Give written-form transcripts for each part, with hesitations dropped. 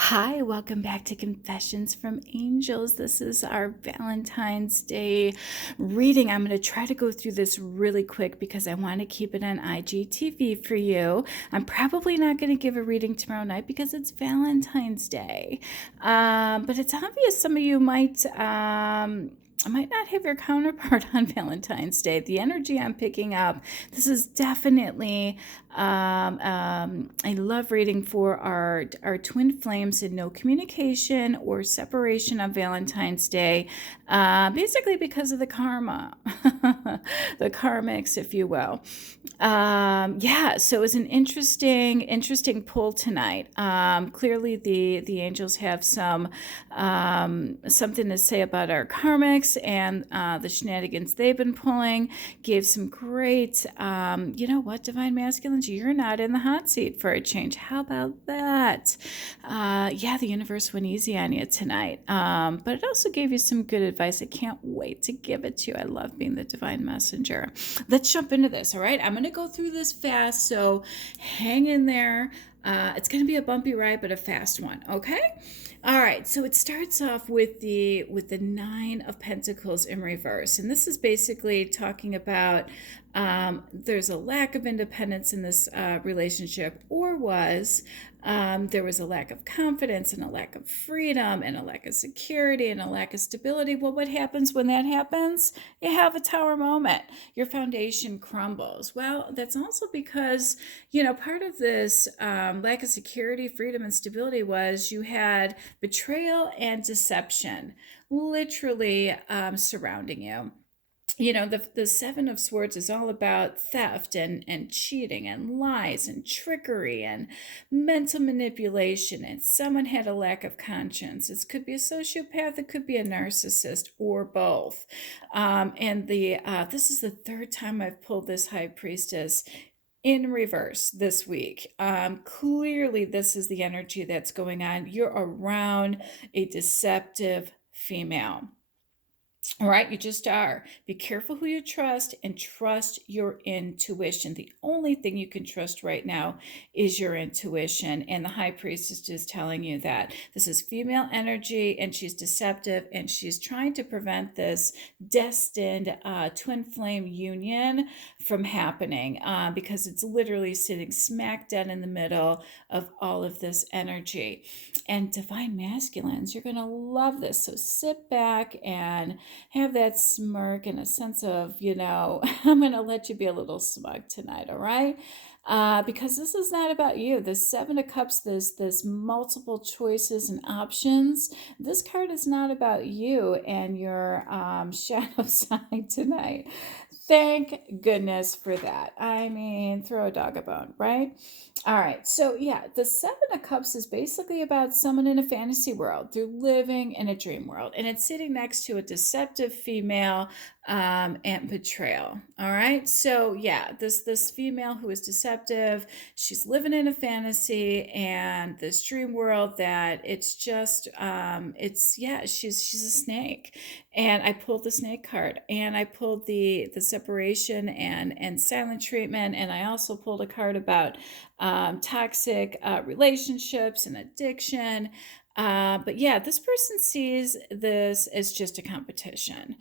Hi, welcome back to Confessions from Angels. This is our Valentine's Day reading. I'm going to try to go through this really quick because I want to keep it on IGTV for you. I'm probably not going to give a reading tomorrow night because it's Valentine's Day. But it's obvious some of you might not have your counterpart on Valentine's Day. The energy I'm picking up, this is definitely a love reading for our twin flames in no communication or separation on Valentine's Day, basically because of the karma, the karmics, if you will. Yeah, so it's an interesting pull tonight. Clearly, the angels have something to say about our karmics and the shenanigans they've been pulling. Gave some great, you know what, divine masculines, you're not in the hot seat for a change. How about that? Yeah, the universe went easy on you tonight, but it also gave you some good advice. I can't wait to give it to you. I love being the divine messenger. Let's jump into this. All right, I'm going to go through this fast, so hang in there. It's going to be a bumpy ride, but a fast one. Okay. All right, so it starts off with the Nine of Pentacles in reverse, and this is basically talking about there's a lack of independence in this relationship, or was. There was a lack of confidence and a lack of freedom and a lack of security and a lack of stability. Well, what happens when that happens? You have a tower moment. Your foundation crumbles. Well, that's also because, part of this lack of security, freedom, and stability was you had betrayal and deception literally surrounding you. The Seven of Swords is all about theft and cheating and lies and trickery and mental manipulation, and someone had a lack of conscience. It could be a sociopath, it could be a narcissist, or both. And this is the third time I've pulled this High Priestess in reverse this week. Clearly, this is the energy that's going on. You're around a deceptive female. All right, you just are. Be careful who you trust and trust your intuition. The only thing you can trust right now is your intuition. And the High Priestess is just telling you that this is female energy and she's deceptive and she's trying to prevent this destined twin flame union from happening because it's literally sitting smack dead in the middle of all of this energy. And divine masculines, you're going to love this. So sit back and have that smirk and a sense of, I'm going to let you be a little smug tonight, all right? Because this is not about you. The Seven of Cups, this multiple choices and options. This card is not about you and your shadow side tonight. Thank goodness for that. I mean, throw a dog a bone, right? All right. So, yeah, the Seven of Cups is basically about someone in a fantasy world. They're living in a dream world, and it's sitting next to a deceptive female and betrayal. All right. So, yeah, this female who is deceptive, she's living in a fantasy and this dream world that it's just, she's a snake. And I pulled the snake card, and I pulled the separation and silent treatment, and I also pulled a card about toxic relationships and addiction. But yeah, this person sees this as just a competition.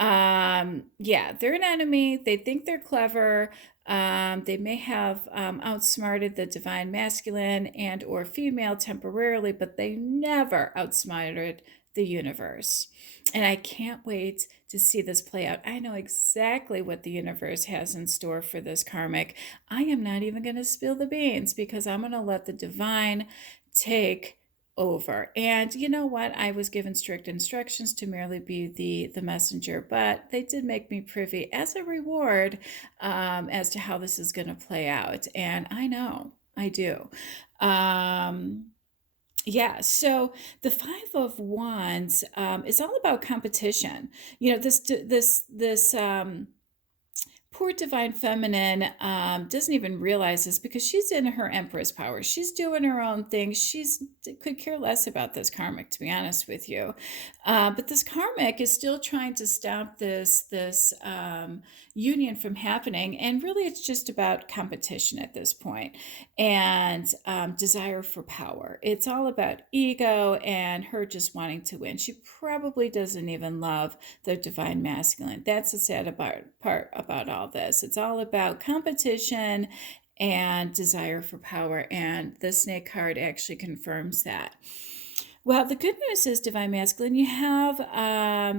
Yeah, they're an enemy. They think they're clever. They may have outsmarted the divine masculine and or female temporarily, but they never outsmarted the universe. And I can't wait to see this play out. I know exactly what the universe has in store for this karmic. I am not even going to spill the beans because I'm going to let the divine take over. And you know what? I was given strict instructions to merely be the messenger, but they did make me privy as a reward as to how this is going to play out. And I know I do. Yeah, so the Five of Wands is all about competition. This Poor divine feminine doesn't even realize this because she's in her empress power. She's doing her own thing. She's could care less about this karmic, to be honest with you. But this karmic is still trying to stop this union from happening, and really, it's just about competition at this point and desire for power. It's all about ego and her just wanting to win. She probably doesn't even love the divine masculine. That's the sad part about all this. It's all about competition and desire for power, and the snake card actually confirms that. Well, the good news is, divine masculine, you have,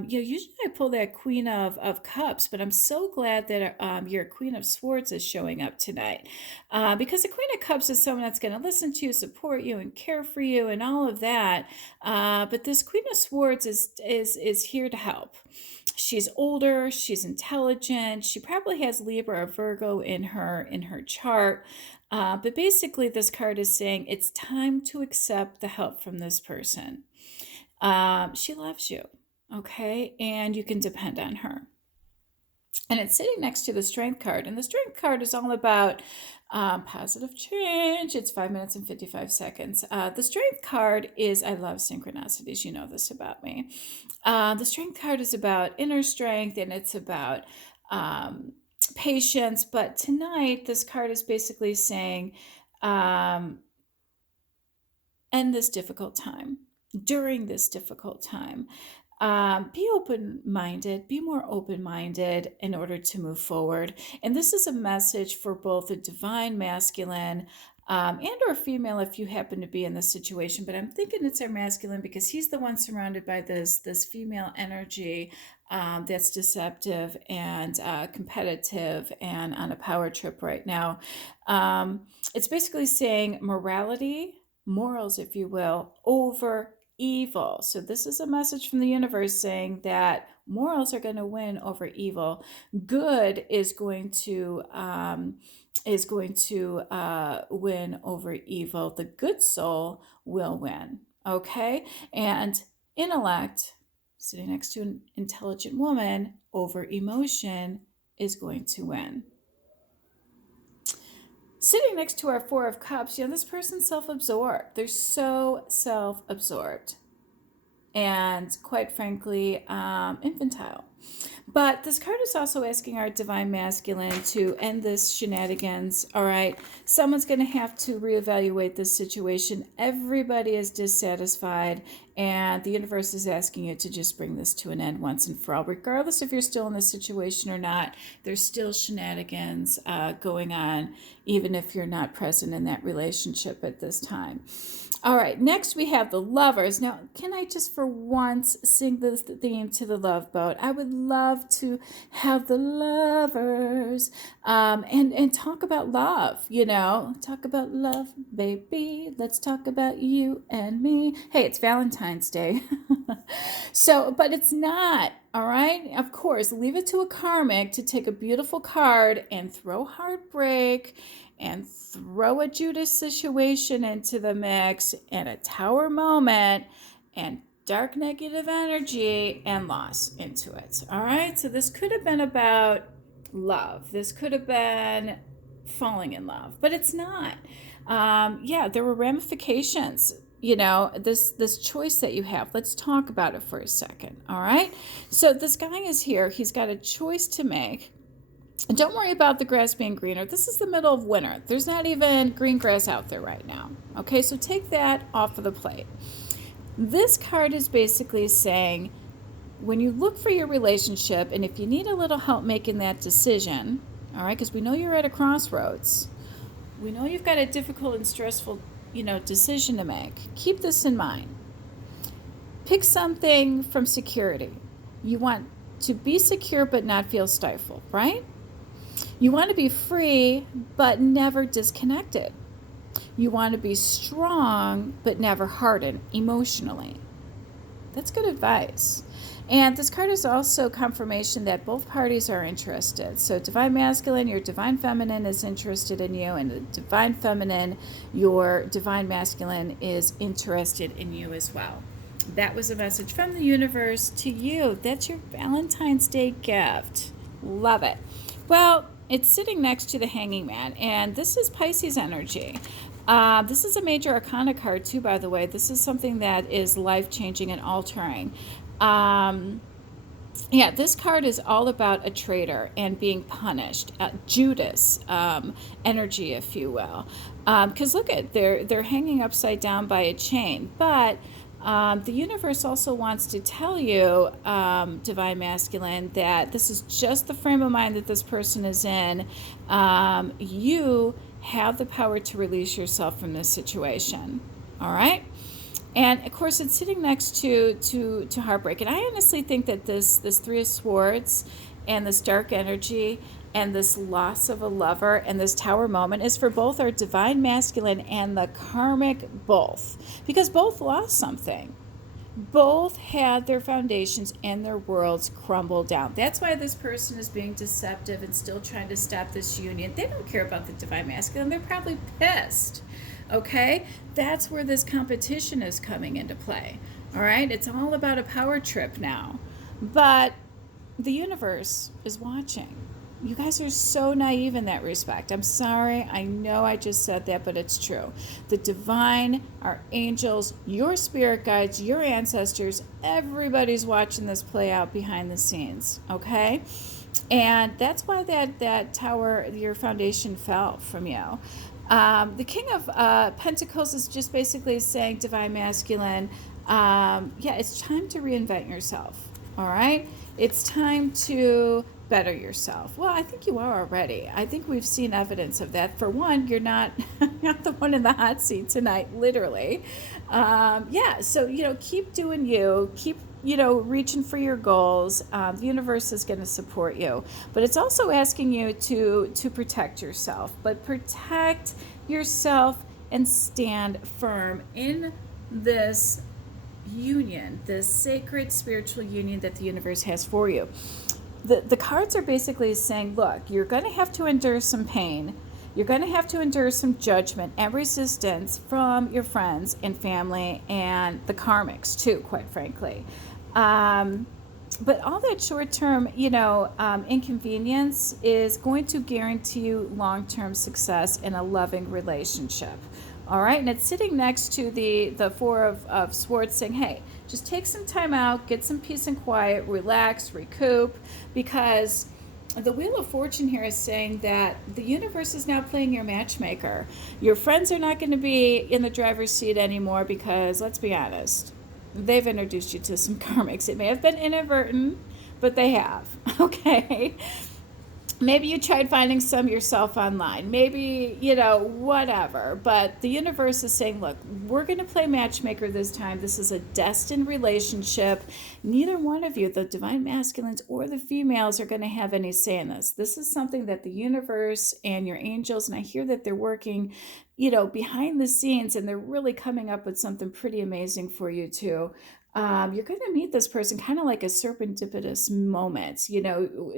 usually I pull that queen of cups, but I'm so glad that your queen of swords is showing up tonight. Because the queen of cups is someone that's going to listen to you, support you, and care for you, and all of that. But this queen of swords is here to help. She's older, she's intelligent, she probably has Libra or Virgo in her chart. But basically, this card is saying it's time to accept the help from this person. She loves you, okay? And you can depend on her. And it's sitting next to the strength card. And the strength card is all about positive change. It's 5 minutes and 55 seconds. The strength card is, I love synchronicities. You know this about me. The strength card is about inner strength, and it's about patience. But tonight, this card is basically saying, end this difficult time, during this difficult time. Be open-minded, be more open-minded in order to move forward. And this is a message for both the divine masculine and or female if you happen to be in this situation. But I'm thinking it's our masculine because he's the one surrounded by this female energy that's deceptive and competitive and on a power trip right now. It's basically saying morality, morals, if you will, over evil. So this is a message from the universe saying that morals are going to win over evil. Good is going to win over evil. The good soul will win. Okay, and intellect, sitting next to an intelligent woman, over emotion is going to win. Sitting next to our Four of Cups, this person's self-absorbed. They're so self-absorbed and, quite frankly, infantile. But this card is also asking our divine masculine to end this shenanigans. All right, someone's going to have to reevaluate this situation. Everybody is dissatisfied, and the universe is asking you to just bring this to an end once and for all. Regardless if you're still in this situation or not, there's still shenanigans going on, even if you're not present in that relationship at this time. All right, next we have the lovers. Now, can I just for once sing the theme to the Love Boat? I would love to have the lovers and talk about love, Talk about love, baby. Let's talk about you and me. Hey, it's Valentine's Day. But it's not, all right? Of course, leave it to a karmic to take a beautiful card and throw heartbreak and throw a Judas situation into the mix and a tower moment and dark negative energy and loss into it. All right, so this could have been about love. This could have been falling in love, but it's not. There were ramifications. This choice that you have. Let's talk about it for a second. All right, so this guy is here. He's got a choice to make. And don't worry about the grass being greener. This is the middle of winter. There's not even green grass out there right now. Okay, so take that off of the plate. This card is basically saying, when you look for your relationship, and if you need a little help making that decision, all right, because we know you're at a crossroads. We know you've got a difficult and stressful, decision to make. Keep this in mind. Pick something from security. You want to be secure but not feel stifled, right? You want to be free, but never disconnected. You want to be strong, but never hardened emotionally. That's good advice. And this card is also confirmation that both parties are interested. So divine masculine, your divine feminine is interested in you, and the divine feminine, your divine masculine is interested in you as well. That was a message from the universe to you. That's your Valentine's Day gift. Love it. Well, it's sitting next to the Hanging Man, and this is Pisces energy. This is a major arcana card, too, by the way. This is something that is life changing and altering. Um, yeah, this card is all about a traitor and being punished. Judas energy, if you will. Because look at they're hanging upside down by a chain, but the universe also wants to tell you, divine masculine, that this is just the frame of mind that this person is in. You have the power to release yourself from this situation. All right. And of course, it's sitting next to heartbreak. And I honestly think that this Three of Swords and this dark energy and this loss of a lover and this tower moment is for both our divine masculine and the karmic both, because both lost something. Both had their foundations and their worlds crumble down. That's why this person is being deceptive and still trying to stop this union. They don't care about the divine masculine. They're probably pissed. Okay? That's where this competition is coming into play. All right? It's all about a power trip now. But the universe is watching. You guys are so naive in that respect. I'm sorry. I know I just said that, but it's true. The divine, our angels, your spirit guides, your ancestors, everybody's watching this play out behind the scenes, okay? And that's why that tower, your foundation, fell from you. The King of Pentacles is just basically saying, divine masculine, yeah, it's time to reinvent yourself, all right? It's time to better yourself. Well, I think you are already. I think we've seen evidence of that. For one, you're not not the one in the hot seat tonight, literally. Yeah, so keep doing you. Keep reaching for your goals. The universe is going to support you, but it's also asking you to protect yourself. But protect yourself and stand firm in this union, this sacred spiritual union that the universe has for you. The cards are basically saying, look, you're going to have to endure some pain. You're going to have to endure some judgment and resistance from your friends and family and the karmics too, quite frankly. But all that short-term, inconvenience is going to guarantee you long-term success in a loving relationship. All right, and it's sitting next to the Four of Swords, saying, hey, just take some time out, get some peace and quiet, relax, recoup, because the Wheel of Fortune here is saying that the universe is now playing your matchmaker. Your friends are not going to be in the driver's seat anymore because, let's be honest, they've introduced you to some karmics. It may have been inadvertent, but they have, okay? Maybe you tried finding some yourself online. Maybe, whatever. But the universe is saying, look, we're going to play matchmaker this time. This is a destined relationship. Neither one of you, the divine masculines or the females, are going to have any say in this. This is something that the universe and your angels, and I hear that they're working, behind the scenes, and they're really coming up with something pretty amazing for you too. You're going to meet this person kind of like a serendipitous moment,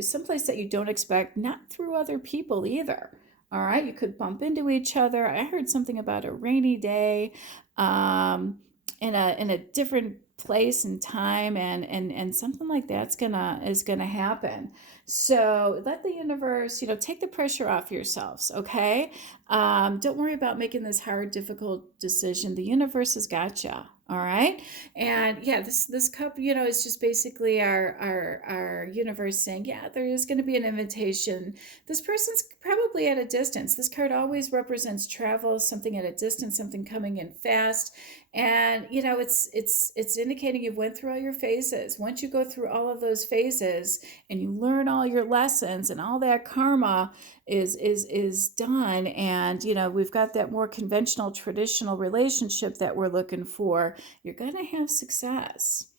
someplace that you don't expect, not through other people either. All right, you could bump into each other. I heard something about a rainy day, in a different place and time, and something like that's is gonna happen. So let the universe, take the pressure off yourselves, okay? Don't worry about making this hard, difficult decision. The universe has got you. All right. And yeah, this cup, is just basically our universe saying, yeah, there is going to be an invitation. This person's probably at a distance. This card always represents travel, something at a distance, something coming in fast. And it's indicating you've went through all your phases. Once you go through all of those phases and you learn all your lessons and all that karma is done, and we've got that more conventional, traditional relationship that we're looking for, you're going to have success.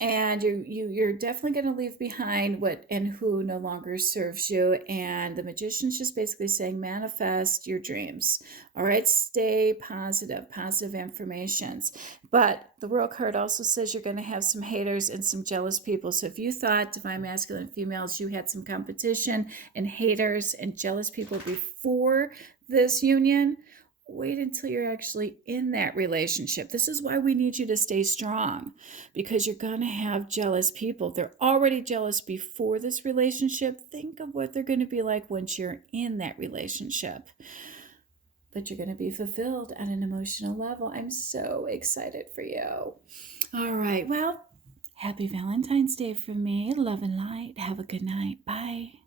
And you're definitely going to leave behind what and who no longer serves you. And the magician's just basically saying, manifest your dreams. All right, stay positive affirmations. But the World card also says you're going to have some haters and some jealous people. So if you thought, divine masculine females, you had some competition and haters and jealous people before this union, Wait until you're actually in that relationship. This is why we need you to stay strong, because you're going to have jealous people. If they're already jealous before this relationship, think of what they're going to be like once you're in that relationship. But you're going to be fulfilled at an emotional level. I'm so excited for you. All right. Well, happy Valentine's Day from me. Love and light. Have a good night. Bye.